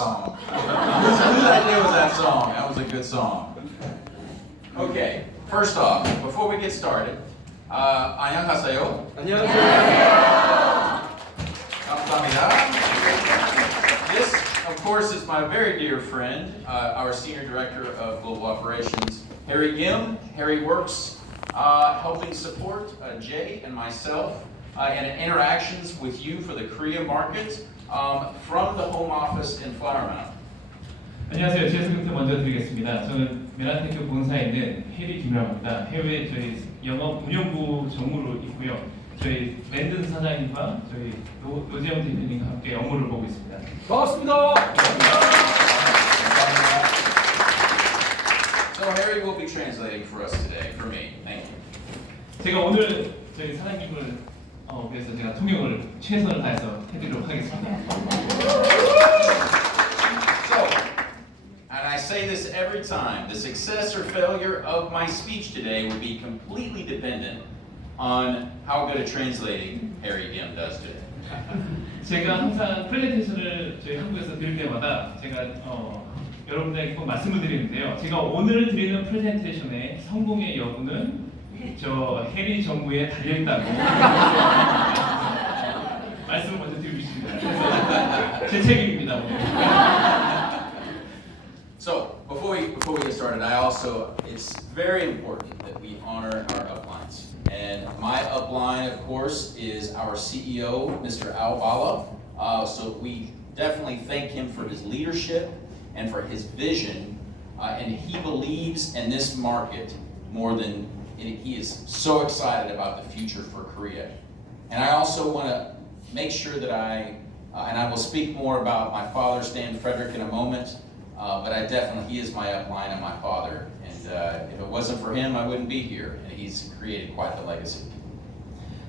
song. Whose idea was that song? That was a good song. Okay, first off, before we get started, 안녕하세요. 감사합니다. This, of course, is my very dear friend, our Senior Director of Global Operations, Harry Kim. Harry works helping support Jay and myself in interactions with you for the Korea market from the home office in Flower Mound. 안녕하세요. 제 소개부터 먼저 드리겠습니다. 저는 매나테크 본사에 있는 해리 김이라고 합니다. 해외 저희 영업 운영부 정무로 있고요. 저희 랜든부사장님과 저희 노재영 대표님과 함께 업무를 보고 있습니다. 반갑습니다. So Harry will be translating for us today, for me. Thank you. 제가 오늘 저희 사장님을 위해서 제가 통역을 최선을 다해서 해드리도록 하겠습니다. So, and I say this every time, the success or failure of my speech today will be completely dependent on how good a translating Harry Kim does today. 제가 항상 프레젠테이션을 저희 한국에서 드릴 때마다 제가 여러분들에게 꼭 말씀을 드리는데요. 제가 오늘 드리는 프레젠테이션의 성공의 여부는 저 해리 정부에 달려있다고 말씀을 먼저 드리고 싶습니다. 그래서 제 책임입니다. 오늘. So, before we get started, it's very important that we honor our uplines. And my upline, of course, is our CEO, Mr. Al Bala. So we definitely thank him for his leadership and for his vision. And he believes in this market more than he is so excited about the future for Korea. And I also want to make sure that and I will speak more about my father, Stan Frederick, in a moment. But he is my upline and my father. And if it wasn't for him, I wouldn't be here. And he's created quite the legacy.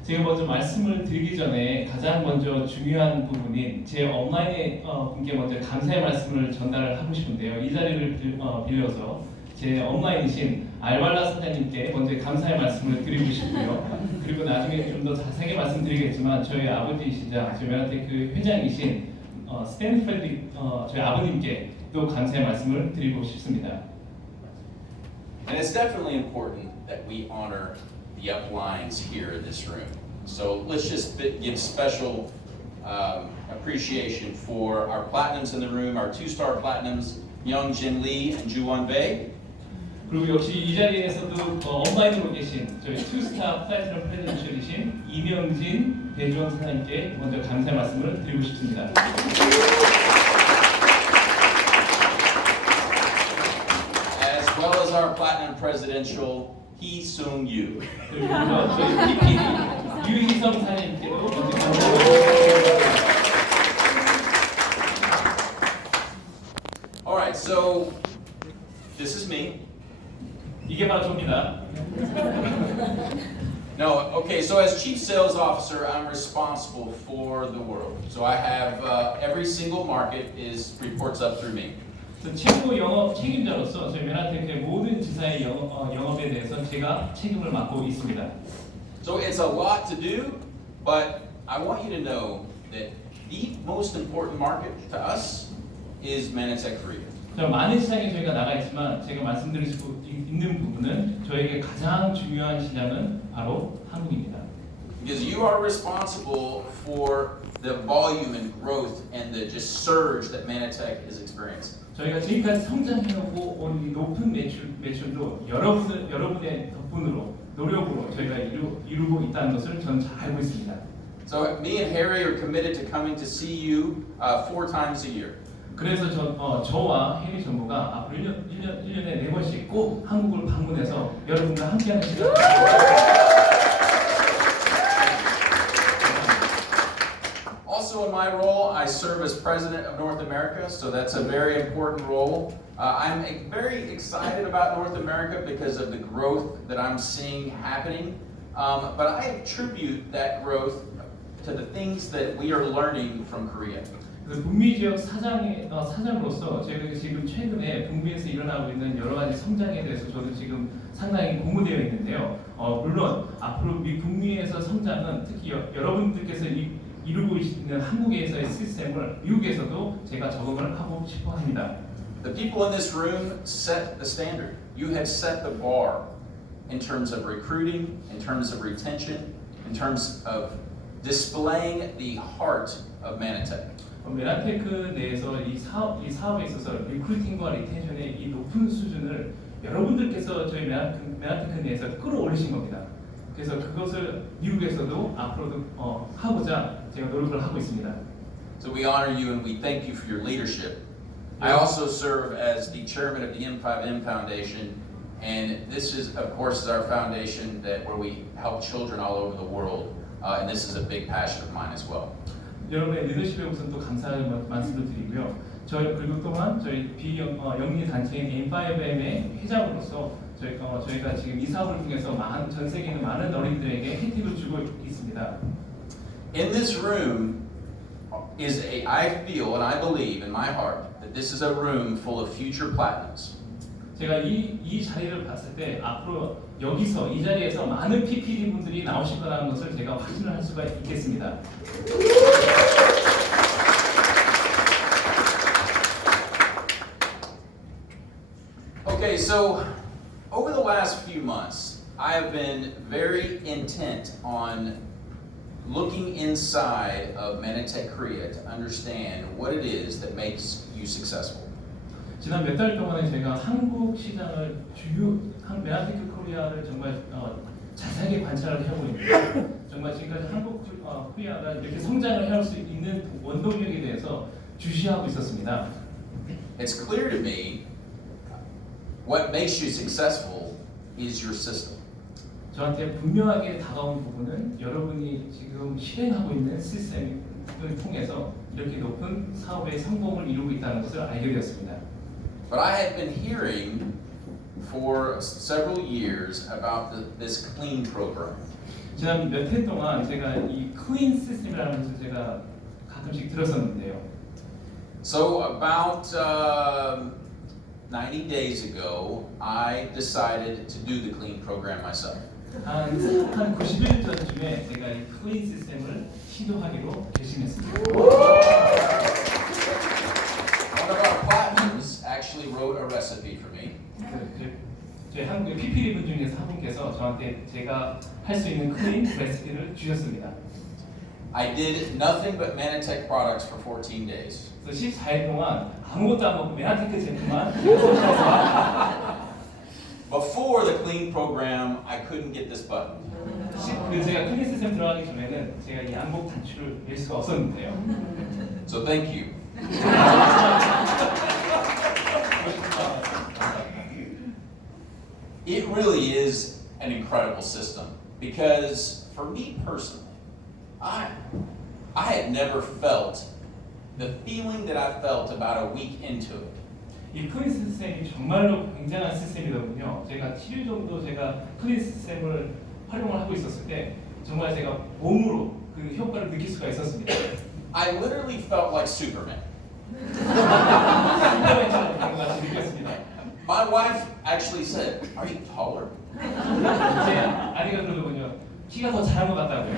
제가 먼저 말씀을 드리기 전에 가장 먼저 중요한 부분인 제 업라인의 분께 먼저 감사의 말씀을 전달을 하고 싶은데요. 이 자리를 빌려서 제 업라인이신 알발라 사장님께 먼저 감사의 말씀을 드리고 싶고요. 그리고 나중에 좀 더 자세하게 말씀드리겠지만 저희 아버지이시자 저희 매나테크 회장이신 스탠 프레드릭 저희 아버님께 또 감사의 말씀을 드리고 싶습니다. And it's definitely important that we honor the uplines here in this room. So let's just give special appreciation for our platinums in the room, our 2-star platinums, Young Jin Lee and Juwon Bae. 그리고 역시 이 자리에서도 온라인으로 계신 저희 2스타 플래티넘 프레젠테이션이신 이명진 배주원 사장님께 먼저 감사의 말씀을 드리고 싶습니다. As well as our platinum presidential Hee Sung Yu. 그리고 저희 PPD 유희성 사장님께도 먼저 감사의 말씀을 All right, so this is me. 이게 바로 저입니다. No, okay, so as Chief Sales Officer, I'm responsible for the world. So I have every single market reports up through me. 최고 영업 책임자로서 저희 매나테크의 모든 지사의 영업에 대해서 제가 책임을 맡고 있습니다. So it's a lot to do, but I want you to know that the most important market to us is 매나테크 Korea. 많은 시장에 저희가 나가 있지만 제가 말씀드릴 수 있는 부분은 저에게 가장 중요한 시장은 바로 한국입니다. Because you are responsible for the volume and growth and the just surge that Manatech is experiencing. 저희가 지금까지 성장해오고 온 이 높은 매출도 여러분의 덕분으로 노력으로 저희가 이루고 있다는 것을 저는 잘 알고 있습니다. So me and Harry are committed to coming to see you 4 times a year. 그래서 저와 해리 정부가 앞으로 1년에 4번씩 꼭 한국을 방문해서 여러분과 함께하는 시간을 Also in my role, I serve as President of North America, so that's a very important role. I'm very excited about North America because of the growth that I'm seeing happening, but I attribute that growth to the things that we are learning from Korea. 북미 지역 사장으로서 저희가 지금 최근에 북미에서 일어나고 있는 여러 가지 성장에 대해서 저도 지금 상당히 공부되어 있는데요. 물론 앞으로 북미에서 성장은 특히 여러분들께서 이루고 있는 한국에서의 시스템을 미국에서도 제가 적응을 하고 싶어 합니다. The people in this room set the standard. You have set the bar in terms of recruiting, in terms of retention, in terms of displaying the heart of Manatech. 매나테크 내에서 이 사업에 있어서 리크루팅과 리텐션의 이 높은 수준을 여러분들께서 저희 매나테크 내에서 끌어올리신 겁니다. 그래서 그것을 미국에서도 앞으로도 하고자 제가 노력을 하고 있습니다. So we honor you and we thank you for your leadership. I also serve as the chairman of the M5M Foundation, and this is, of course, our foundation where we help children all over the world, and this is a big passion of mine as well. 여러분의 리더십에 우선 또 감사의 말씀을 드리고요. 그리고 또한 저희 비영리 단체인 M5M의 회장으로서 저희가 지금 이 사업을 통해서 전 세계에 있는 많은 어린이들에게 혜택을 주고 있습니다. In this room I feel and I believe in my heart that this is a room full of future platinums. 제가 이 자리를 봤을 때 앞으로 여기서 이 자리에서 많은 PPD 분들이 나오실 거라는 것을 제가 확신을 할 수가 있겠습니다. Okay, so over the last few months, I have been very intent on looking inside of 매나테크코리아 to understand what it is that makes you successful. 지난 몇 달 동안에 제가 한국 시장을 매나테크코리아를 정말 자세하게 관찰을 해오고 있는데 정말 지금까지 한국 코리아가 이렇게 성장을 할 수 있는 원동력에 대해서 주시하고 있었습니다. It's clear to me what makes you successful is your system. 저한테 분명하게 다가온 부분은 여러분이 지금 실행하고 있는 시스템을 통해서 이렇게 높은 사업의 성공을 이루고 있다는 것을 알게 되었습니다. But I have been hearing for several years about this clean program. 지난 몇 해 동안 제가 이 클린 시스템이라는 것을 제가 가끔씩 들었었는데요. So about 90 days ago, I decided to do the clean program myself. 한 90일 전쯤에 제가 이 클린 시스템을 시도하기로 결심했습니다. One of our platinums actually wrote a recipe for me. 저희 한국의 PPD 분 중에서 한 분께서 저한테 제가 할 수 있는 클린 레시피를 주셨습니다. I did nothing but Manatech products for 14 days. 그래서 14일 동안 아무것도 안 먹고 매나테크 제품만 Before the clean program, I couldn't get this button. 제가 클린 시스템 들어가기 전에는 제가 이 양복 단추를 낼 수가 없었는데요. So thank you. It really is an incredible system because for me personally, I had never felt the feeling that I felt about a week into it. 이 클린 시스템이 정말로 굉장한 시스템이더군요. 제가 7일 정도 제가 클린 시스템을 활용을 하고 있었을 때 정말 제가 몸으로 그 효과를 느낄 수가 있었습니다. I literally felt like Superman. 슈퍼맨처럼 그런 것 같이 느꼈습니다. My wife actually said, "Are you taller?" 제 아내가 그러더군요. 키가 더 자란 것 같다고요.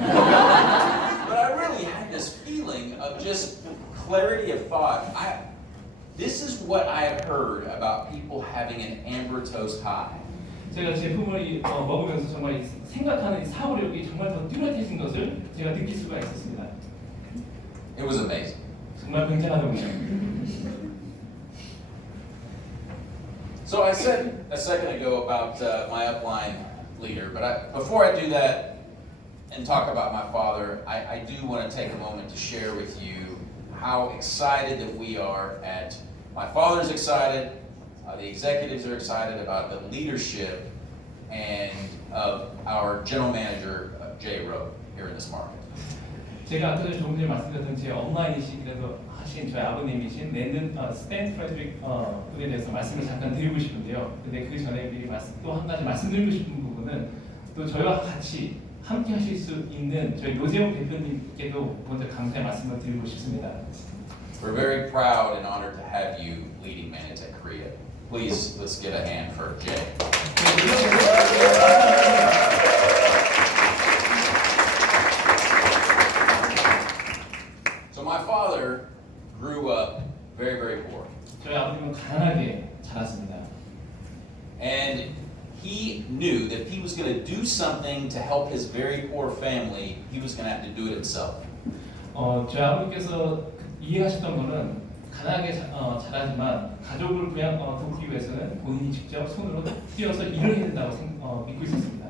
But I really had this feeling of just clarity of thought. This is what I have heard about people having an amber toast high. 제가 제품을 먹으면서 정말 생각하는 이 사고력이 정말 더 뚜렷해진 것을 제가 느낄 수가 있었습니다. It was amazing. 정말 굉장하더군요. So I said a second ago about my upline leader, but before I do that and talk about my father, I do want to take a moment to share with you how excited that we are my father's excited, the executives are excited about the leadership and of our general manager, Jay Rowe, here in this market. 제가 아까 전에 조금 전에 말씀드렸던 제 엄마이시기라도 하신 저희 아버님이신 스탠 프레드릭 분에 대해서 말씀을 잠깐 드리고 싶은데요. 근데 그 전에 미리 또 한 가지 말씀드리고 싶은 부분은 또 저희와 같이 함께 하실 수 있는 저희 노재용 대표님께도 먼저 감사의 말씀을 드리고 싶습니다. We're very proud and honored to have you leading 매나테크코리아. Please, let's get a hand for Jay. father grew up very, very poor. 저희 아버님은 가난하게 자랐습니다. And he knew that if he was going to do something to help his very poor family, he was going to have to do it himself. 저희 아버님께서 이해하셨던 거는 가난하게 자라지만 가족을 돕기 위해서는 본인이 직접 손으로 뛰어서 일을 해야 된다고 믿고 있었습니다.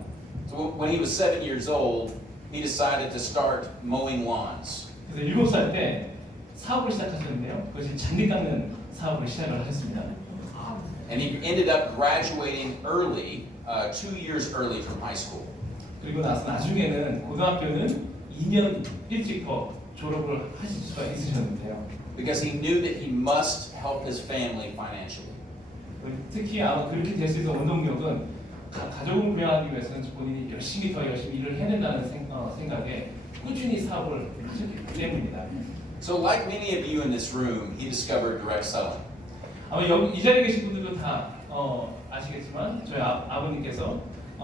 So when he was 7 years old, he decided to start mowing lawns. 그래서 7살 때 사업을 시작하셨는데요. 그것이 잔디 깎는 사업을 시작을 하셨습니다. And he ended up graduating early, 2 years early from high school. 그리고 나중에는 고등학교는 2년 일찍 더 졸업을 하실 수가 있으셨는데요. Because he knew that he must help his family financially. 특히 아마 그렇게 될 수 있는 원동력은 가족을 부양하기 위해서는 본인이 더 열심히 일을 해낸다는 생각에 꾸준히 사업을 하셨기 때문입니다. So like many of you in this room, he discovered direct selling. 아마 여기 이 자리에 계신 분들도 다 아시겠지만 저희 아버님께서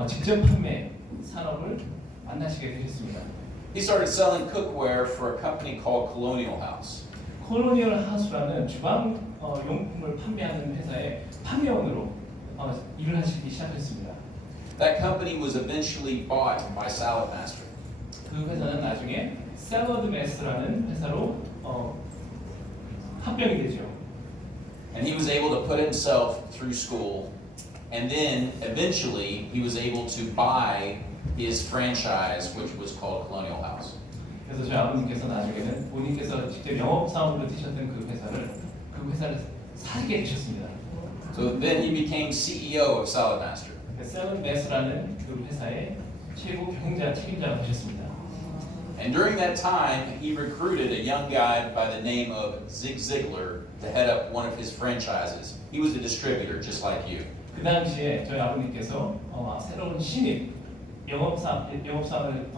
직접 판매 산업을 만나시게 되셨습니다. He started selling cookware for a company called Colonial House. 콜로니얼 하우스라는 주방 용품을 판매하는 회사의 판매원으로 일을 하시기 시작했습니다. That company was eventually bought by Salad Master. 그 회사는 나중에 샐러드 매스라는 회사로 합병이 되죠. And he was able to put himself through school, and then eventually he was able to buy his franchise, which was called Colonial House. 그래서 저희 아버님께서 나중에는 본인께서 직접 영업 사원으로 뛰셨던 그 회사를 사게 되셨습니다. So then he became CEO of Salad Master. 샐러드 매스라는 그 회사의 최고 책임자가 되셨습니다. And during that time, he recruited a young guy by the name of Zig Ziglar to head up one of his franchises. He was a distributor, just like you. 그 당시에 저희 아버님께서 새로운 신입 영업사원을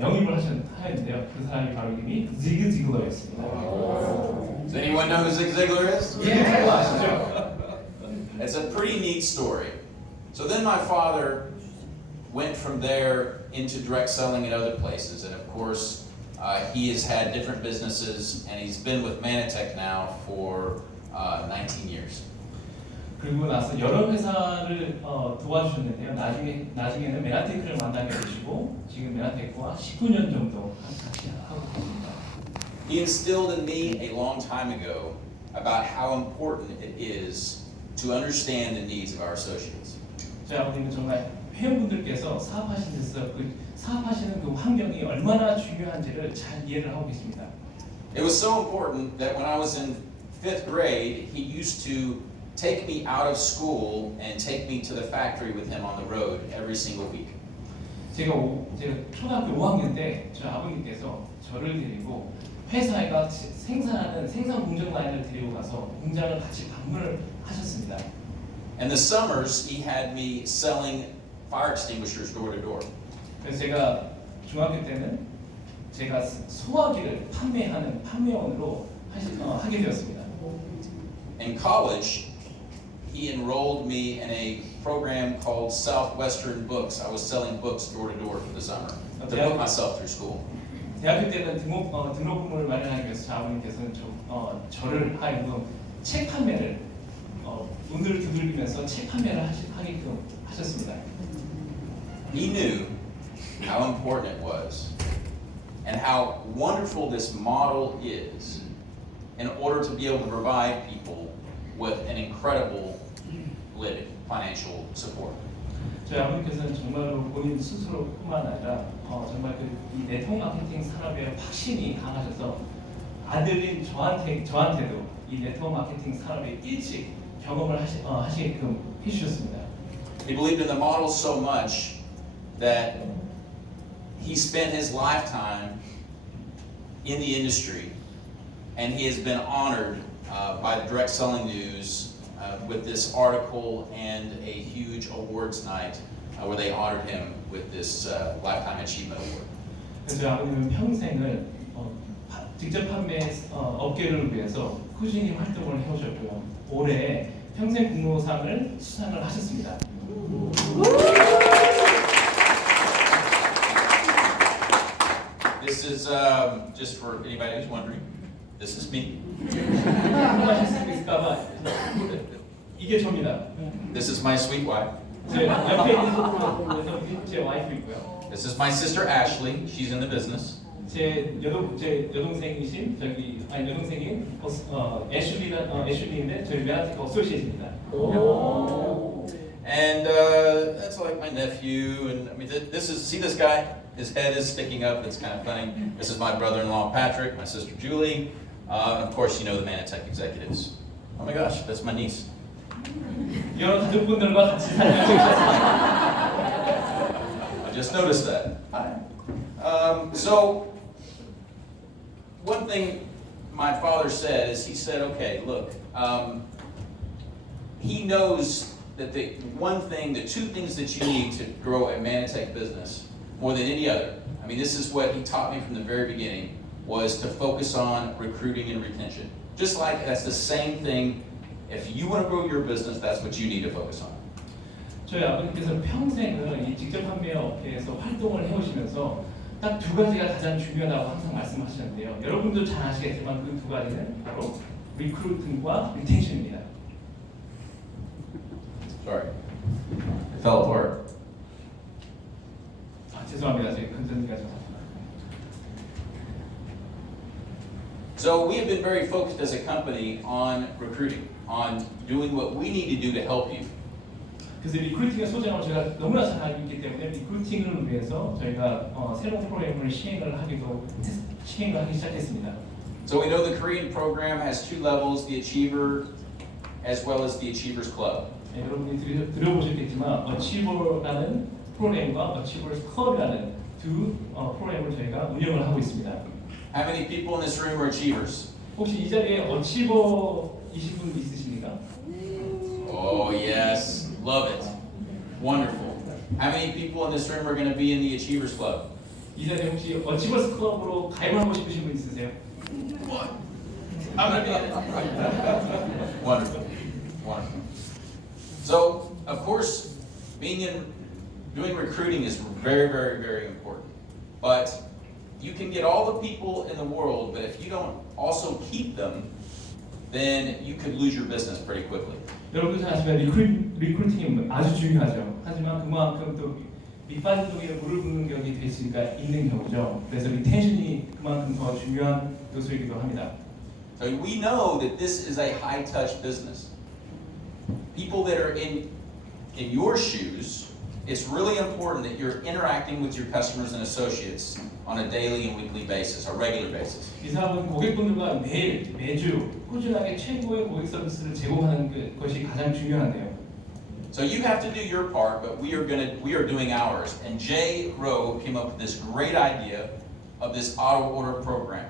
영입을 하였는데요. 그 사람이 바로 이름이 지그 지글러였습니다. Does anyone know who Zig Ziglar is? 예, 아시죠? It's a pretty neat story. So then my father went from there into direct selling at other places, and of course, he has had different businesses, and he's been with 매나테크 now for 19 years. 그리고 나서 여러 회사를 도와주셨는데요. 나중에는 매나테크를 만나게 되시고 지금 매나테크와 19년 정도 같이 하고 계십니다. He instilled in me a long time ago about how important it is to understand the needs of our associates. 저희 아버님은 정말 회원분들께서 사업하시는 그 환경이 얼마나 중요한지를 잘 이해를 하고 계십니다. It was so important that when I was in 5th grade, he used to take me out of school and take me to the factory with him on the road every single week. 제가 초등학교 5학년 때 저희 아버님께서 저를 데리고 회사가 생산하는 생산 공정 라인을 데리고 가서 공장을 같이 방문을 하셨습니다. And the summers, he had me selling fire extinguishers door to door. 그래서 제가 중학교 때는 제가 소화기를 판매하는 판매원으로 하게 되었습니다. In college, he enrolled me in a program called Southwestern Books. I was selling books door to door for the summer to put myself through school. 대학교 때는 등록금을 마련하기 위해서 아버님께서는 저를 하여금 책 판매를 돈을 두들기면서 책 판매를 하게끔 하셨습니다. He knew how important it was and how wonderful this model is in order to be able to provide people with an incredible living, financial support. 저희 아버님께서는 정말로 본인 스스로뿐만 아니라 정말 이 네트워크 마케팅 산업에 확신이 강하셔서 아들인 저한테도 이 네트워크 마케팅 산업에 일찍 경험을 하시게끔 해주셨습니다. He believed in the model so much that he spent his lifetime in the industry, and he has been honored by the Direct Selling News with this article and a huge awards night where they honored him with this Lifetime Achievement Award. 그래서 저희 아버님은 평생을 직접 판매 업계를 위해서 꾸준히 활동을 해오셨고요. 올해 평생 공로상을 수상을 하셨습니다. This is just for anybody who's wondering. This is me. 궁금하실 수도 있을까봐 이게 저입니다. This is my sweet wife. 제 옆에 있는 제 와이프 있고요. This is my sister Ashley. She's in the business. 제 여동생이신 여동생인 애슐리인데 저희 매나테크 어소시에이트입니다. And that's like my nephew. And I mean, see this guy? His head is sticking up. It's kind of funny. This is my brother-in-law Patrick, my sister Julie. And of course, you know the Manatech executives. Oh my gosh, that's my niece. 여러 가족분들과 같이 살고 있습니다. I just noticed that. So, one thing my father said is he said, okay, look, he knows that the two things that you need to grow a Manatech business more than any other. I mean, this is what he taught me from the very beginning, was to focus on recruiting and retention. Just like that's the same thing. If you want to grow your business, that's what you need to focus on. 저희 아버님께서 평생을 이 직접 판매 업계에서 활동을 해오시면서 딱 두 가지가 가장 중요하다고 항상 말씀하시는데요. 여러분도 잘 아시겠지만 그 두 가지는 바로 리크루팅과 리텐션입니다. Sorry, it fell apart. 죄송합니다. 제 건전지가 좀. So we have been very focused as a company on recruiting, on doing what we need to do to help you. 그래서 리크루팅의 소장을 제가 너무나 잘 알고 있기 때문에 리크루팅을 위해서 저희가 새로운 프로그램을 시행을 하기 시작했습니다. So we know the Korean program has two levels, the Achiever as well as the Achievers Club. 네, 여러분이 들어보셨겠지만 어치버라는 프로그램과 어치버스 클럽이라는 두 프로그램을 저희가 운영을 하고 있습니다. How many people in this room are achievers? 혹시 이 자리에 어치버이신 분 있으십니까? Oh yes, love it, wonderful. How many people in this room are going to be in the Achievers Club? 이 자리에 혹시 어치버스 클럽으로 가입하고 싶으신 분 있으세요? What? I'm going to be in it. Wonderful, wonderful. So, of course, doing recruiting is very, very, very important. But you can get all the people in the world, but if you don't also keep them, then you could lose your business pretty quickly. 여러분도 잘 아시지만 리크루팅이 아주 중요하죠. 하지만 그만큼 또 밑빠진 독에 물을 붓는 격이 될 수가 있는 경우죠. 그래서 리텐션이 그만큼 더 중요한 요소이기도 합니다. So we know that this is a high-touch business. People that are in your shoes, it's really important that you're interacting with your customers and associates on a daily and weekly basis, a regular basis. 이 사업은 고객분들과 매주 꾸준하게 최고의 고객 서비스를 제공하는 것이 가장 중요한데요. So you have to do your part, but we are doing ours. And Jay Rowe came up with this great idea of this auto order program.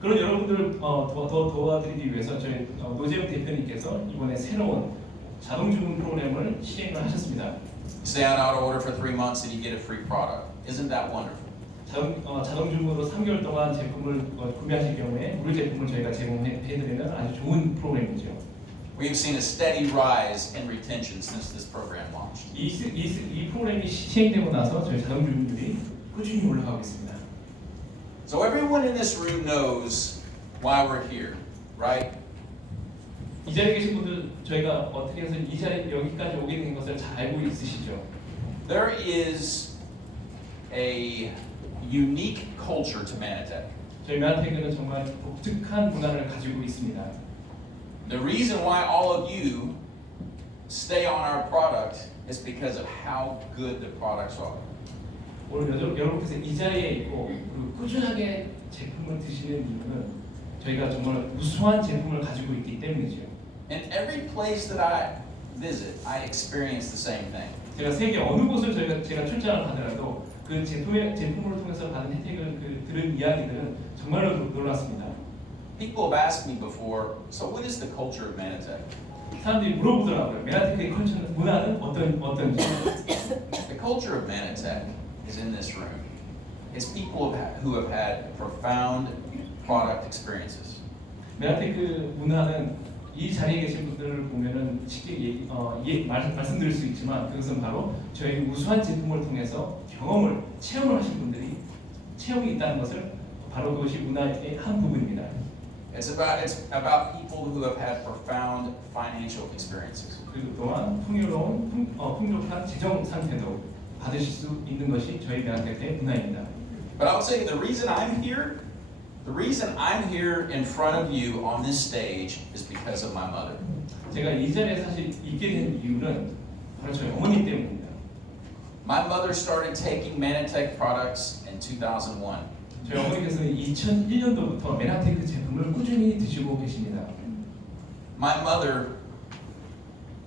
그런 여러분들을 더 도와드리기 위해서 저희 노재훈 대표님께서 이번에 새로운 자동 주문 프로그램을 시행을 하셨습니다. Stay on auto order for 3 months and you get a free product. Isn't that wonderful? 자동 주문으로 3개월 동안 제품을 구매하실 경우에 우리 제품을 저희가 제공해드리는 아주 좋은 프로그램이죠. We've seen a steady rise in retention since this program launched. 이 프로그램이 시행되고 나서 저희 자동 주문율이 꾸준히 올라가고 있습니다. So everyone in this room knows why we're here, right? 이 자리에 계신 분들 저희가 어떻게 해서 이 자리 여기까지 오게 된 것을 잘 알고 있으시죠? There is a unique culture to Manatech. 저희 매나테크는 정말 독특한 문화를 가지고 있습니다. The reason why all of you stay on our product is because of how good the products are. 오늘 여러분께서 이 자리에 있고 그리고 꾸준하게 제품을 드시는 이유는 저희가 정말 우수한 제품을 가지고 있기 때문이죠. In every place that I visit, I experience the same thing. 제가 세계 어느 곳을 제가 출장을 가더라도 그 제품을 통해서 받은 혜택을 들은 이야기들은 정말로 놀랐습니다. People have asked me before, so what is the culture of Manatech? 사람들이 물어보더라고요. 매나테크의 문화는 어떤지. The culture of Manatech is in this room. It's people who have had profound product experiences. 매나테크 문화는 이 자리에 계신 분들을 보면은 쉽게 말씀드릴 수 있지만 그것은 바로 저희 우수한 제품을 통해서 체험을 하신 분들이 체험이 있다는 것을 바로 그것이 문화의 한 부분입니다. It's about people who have had profound financial experiences. 그리고 또한 풍요로운 풍족한 재정 상태도 받으실 수 있는 것이 저희 매나테크의 문화입니다. But I'll tell you the reason I'm here in front of you on this stage is because of my mother. 제가 이 자리에 사실 있게 된 이유는 바로 저희 어머니 때문입니다. My mother started taking 매나테크 products in 2001. 저희 어머니께서는 2001년도부터 매나테크 제품을 꾸준히 드시고 계십니다. My mother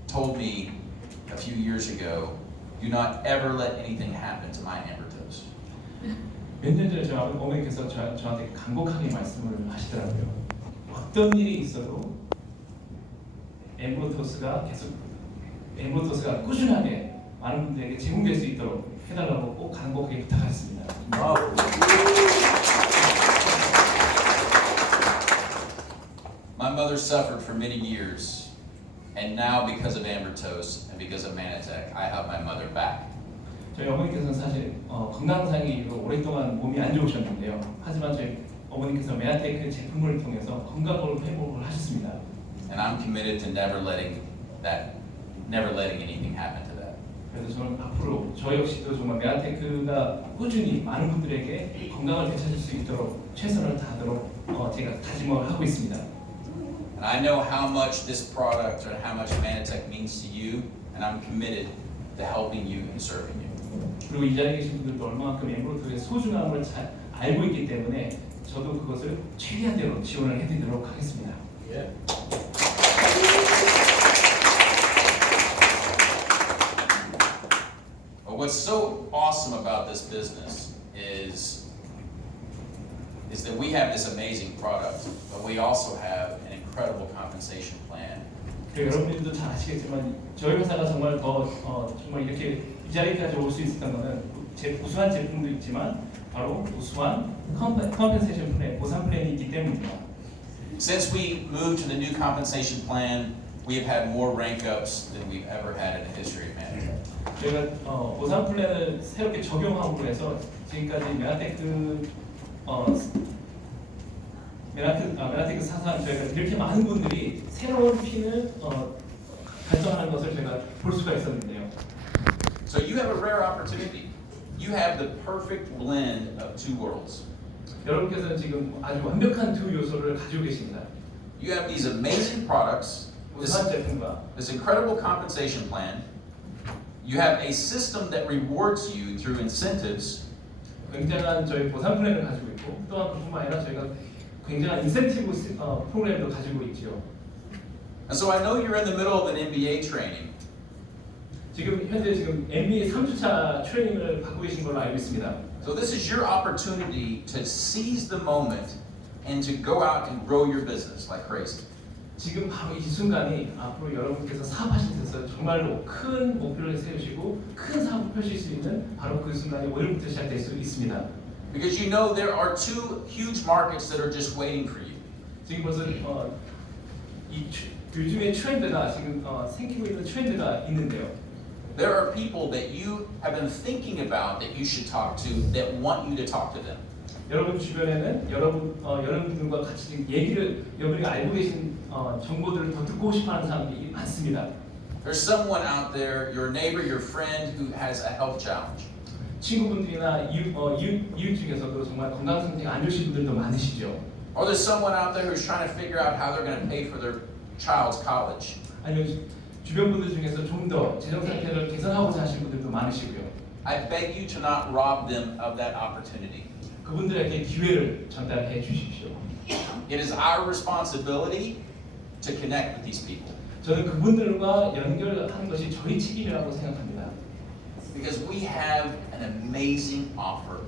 told me a few years ago, do not ever let anything happen to my amber toast. 몇 년 전에 저희 어머니께서 저한테 간곡하게 말씀을 하시더라고요. 어떤 일이 있어도 엠브로토스가 꾸준하게 많은 분들에게 제공될 수 있도록 해달라고 꼭 간곡하게 부탁하셨습니다. My mother suffered for many years, and now because of amber toast and because of 매나테크, I have my mother back. 저희 어머니께서는 사실 건강상의 이유로 오랫동안 몸이 안 좋으셨는데요. 하지만 저희 어머니께서 매나테크 제품을 통해서 건강으로 회복을 하셨습니다. And I'm committed to never letting anything happen to that. 그래서 저는 앞으로 저 역시도 정말 매나테크가 꾸준히 많은 분들에게 건강을 되찾을 수 있도록 최선을 다하도록 제가 다짐을 하고 있습니다. And I know how much this product or how much 매나테크 means to you, and I'm committed to helping you and serving you. 그리고 이 자리에 계신 분들도 얼마만큼 엠브로토의 소중함을 잘 알고 있기 때문에 저도 그것을 최대한대로 지원을 해드리도록 하겠습니다. Yeah. But what's so awesome about this business is that we have this amazing product, but we also have an incredible compensation plan. 여러분들도 잘 아시겠지만 저희 회사가 정말 정말 이렇게 이 자리까지 올 수 있었던 것은 우수한 제품도 있지만 바로 우수한 컴펜세이션 플랜, 보상 플랜이 있기 때문입니다. Since we moved to the new compensation plan, we have had more rank ups than we've ever had in the history of Management. 저희가 보상 플랜을 새롭게 적용함으로 해서 지금까지 매나테크 사상 저희가 이렇게 많은 분들이 새로운 핀을 달성하는 것을 제가 볼 수가 있었는데요. So you have a rare opportunity. You have the perfect blend of two worlds. 여러분께서는 지금 아주 완벽한 두 요소를 가지고 계십니다. You have these amazing products, 우수한 제품과 this incredible compensation plan. You have a system that rewards you through incentives. 굉장한 저희 보상 플랜을 가지고 있고 또한 그뿐만 아니라 저희가 굉장한 인센티브 프로그램도 가지고 있지요. And so I know you're in the middle of an MBA training. 현재 MBA 3주차 트레이닝을 받고 계신 걸로 알고 있습니다. So this is your opportunity to seize the moment and to go out and grow your business like crazy. 지금 바로 이 순간이 앞으로 여러분께서 사업하실 때 정말로 큰 목표를 세우시고 큰 사업을 펼칠 수 있는 바로 그 순간이 오늘부터 시작될 수 있습니다. Because you know there are two huge markets that are just waiting for you. 지금 벌써 요즘의 트렌드가 생기고 있는 트렌드가 있는데요. There are people that you have been thinking about that you should talk to that want you to talk to them. 여러분 주변에는 여러분들과 같이 여러분이 알고 계신 정보들을 더 듣고 싶어하는 사람들이 많습니다. There's someone out there, your neighbor, your friend, who has a health challenge. 친구분들이나 이웃 중에서도 정말 건강 상태가 안 좋으신 분들도 많으시죠. Or there's someone out there who's trying to figure out how they're going to pay for their child's college. 아니면 주변 분들 중에서 좀 더 재정 상태를 개선하고자 하시는 분들도 많으시고요. I beg you to not rob them of that opportunity. 그분들에게 기회를 전달해 주십시오. It is our responsibility to connect with these people. 저는 그분들과 연결하는 것이 저희 책임이라고 생각합니다. Because we have an amazing offer.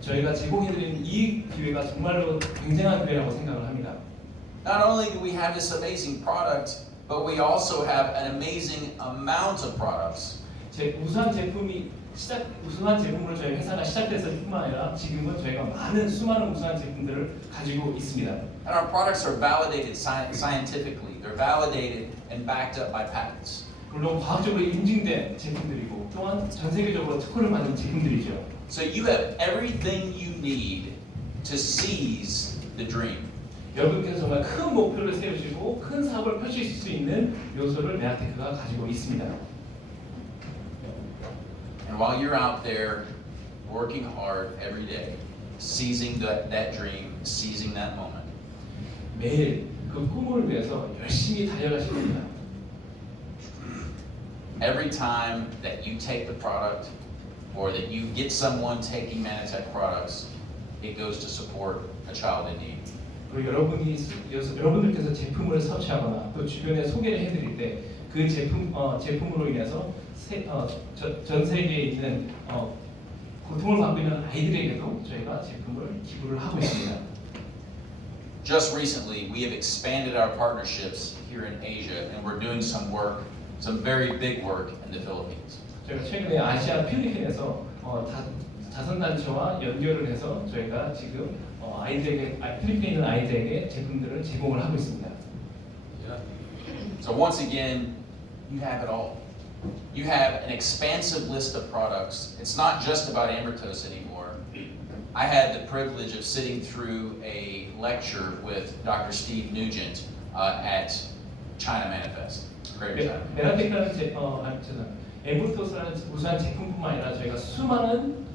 저희가 제공해드리는 이 기회가 정말로 굉장한 기회라고 생각을 합니다. Not only do we have this amazing product, but we also have an amazing amount of products. 우수한 제품으로 저희 회사가 시작됐을 뿐만 아니라 지금은 저희가 수많은 우수한 제품들을 가지고 있습니다. And our products are validated scientifically. They're validated and backed up by patents. 물론 과학적으로 인증된 제품들이고 또한 전 세계적으로 특허를 받은 제품들이죠. So you have everything you need to seize the dream. 여러분께서 정말 큰 목표를 세우시고 큰 사업을 펼치실 수 있는 요소를 매나테크가 가지고 있습니다. And while you're out there working hard every day, seizing that dream, seizing that moment, 매일 그 꿈을 위해서 열심히 달려가실 겁니다. every time that you take the product or that you get someone taking Manatech products, it goes to support a child in need. 그리고 여러분들께서 제품을 섭취하거나 또 주변에 소개를 해드릴 때 그 제품으로 인해서 전 세계에 있는 고통을 받고 있는 아이들에게도 저희가 제품을 기부를 하고 있습니다. Just recently, we have expanded our partnerships here in Asia, and we're doing some work, some very big work in the Philippines. 저희가 최근에 아시아 필리핀에서 자선단체와 연결을 해서 저희가 지금 필리핀에 있는 아이들에게 제품들을 제공을 하고 있습니다. So once again, you have it all. You have an expansive list of products. It's not just about ambertose anymore. I had the privilege of sitting through a lecture with Dr. Steve Nugent at China Manifest. Greater China. 매나테크라는 엠부토스라는 우수한 제품뿐만 아니라 저희가 수많은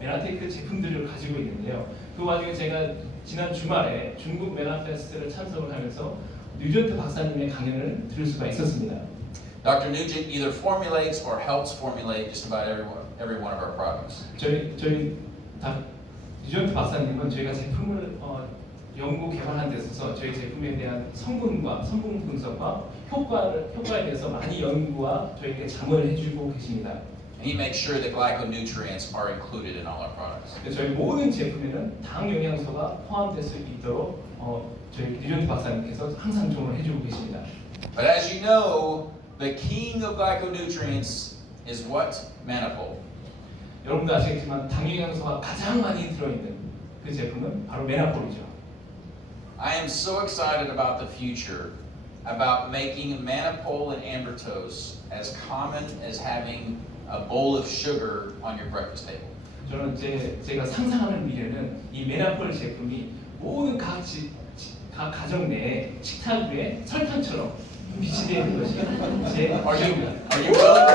매나테크 제품들을 가지고 있는데요. 그 와중에 제가 지난 주말에 중국 매나페스트를 참석을 하면서 뉴전트 박사님의 강연을 들을 수가 있었습니다. Dr. Nugent either formulates or helps formulate just about every one of our products. 저희 뉴전트 박사님은 저희가 제품을 연구 개발하는 데 있어서 저희 제품에 대한 성분 분석과 효과에 대해서 많이 연구와 저희에게 자문을 해주고 계십니다. And he makes sure that glyconutrients are included in all our products. 저희 모든 제품에는 당 영양소가 포함될 수 있도록 저희 뉴전트 박사님께서 항상 조언을 해주고 계십니다. But as you know, the king of glyconutrients is what? Manipul. 여러분도 아시겠지만 당 영양소가 가장 많이 들어있는 그 제품은 바로 매나폴이죠. I am so excited about the future, about making Manipul and ambertose as common as having a bowl of sugar on your breakfast table. 저는 제가 상상하는 미래는 이 매나폴 제품이 모든 각 가정 내에 식탁 위에 설탕처럼 비치되어 있는 것이 제 기억입니다. Are you willing?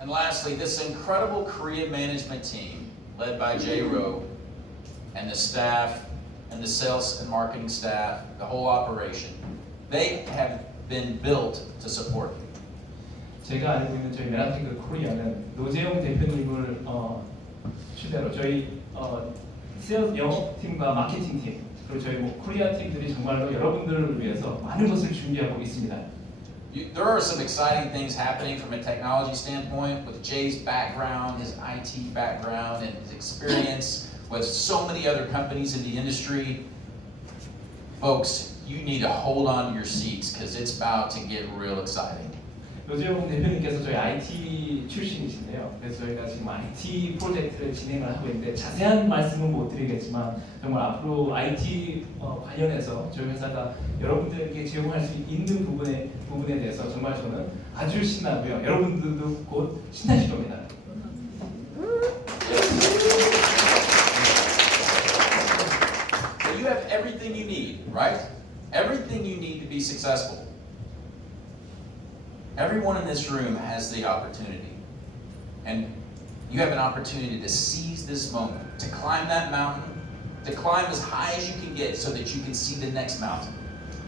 And lastly, this incredible Korean management team, led by Jay Rowe, and the staff, and the sales and marketing staff, the whole operation, they have been built to support you. 제가 알고 있는 저희 매나테크 코리아는 노재영 대표님을 추대로 저희 세일즈 영업팀과 마케팅팀 그리고 저희 코리아 팀들이 정말로 여러분들을 위해서 많은 것을 준비하고 있습니다. There are some exciting things happening from a technology standpoint with Jay's background, his IT background, and his experience with so many other companies in the industry. Folks, you need to hold on to your seats because it's about to get real exciting. 노재용 대표님께서 저희 IT 출신이신데요. 그래서 저희가 지금 IT 프로젝트를 진행을 하고 있는데 자세한 말씀은 못 드리겠지만 정말 앞으로 IT 관련해서 저희 회사가 여러분들에게 제공할 수 있는 부분에 대해서 정말 저는 아주 신나고요. 여러분들도 곧 신나실 겁니다. You have everything you need, right? Everything you need to be successful. Everyone in this room has the opportunity. And you have an opportunity to seize this moment, to climb that mountain, to climb as high as you can get so that you can see the next mountain.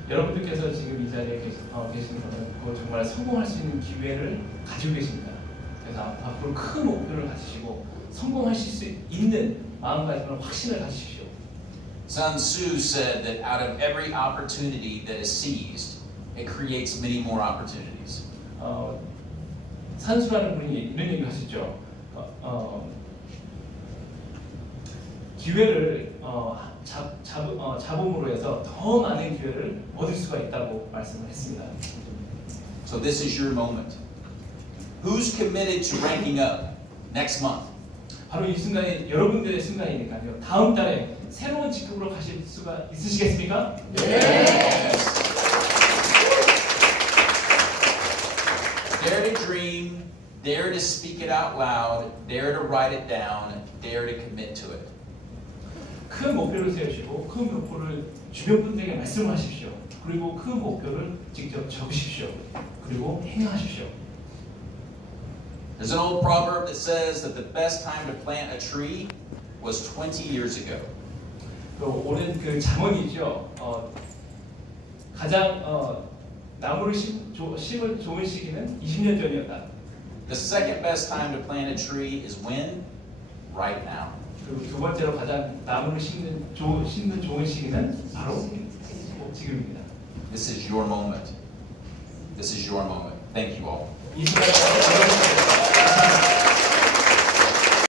여러분들께서 지금 이 자리에 계시는 것은 정말 성공할 수 있는 기회를 가지고 계십니다. 그래서 앞으로 큰 목표를 가지시고 성공하실 수 있는 마음가짐을 확신을 가지십시오. Sun Tzu said that out of every opportunity that is seized, it creates many more opportunities. 산수라는 분이 이런 얘기 하시죠. 기회를 잡음으로 해서 더 많은 기회를 얻을 수가 있다고 말씀을 했습니다. So this is your moment. Who's committed to ranking up next month? 바로 이 순간이 여러분들의 순간이니까요. 다음 달에 새로운 직급으로 가실 수가 있으시겠습니까? Dare to dream, Dare to speak it out loud, dare to write it down, dare to commit to it. 큰 목표를 세우시고 큰 목표를 주변 분들에게 말씀하십시오. 그리고 그 목표를 직접 적으십시오. 그리고 행하십시오. There's an old proverb that says that the best time to plant a tree was 20 years ago. 오랜 그 잠언이죠. 가장 나무를 심을 좋은 시기는 20년 전이었다. The second best time to plant a tree is when? Right now. 그리고 두 번째로 가장 나무를 심는 좋은 시기는 바로 지금입니다. This is your moment. This is your moment. Thank you all. 이 시간에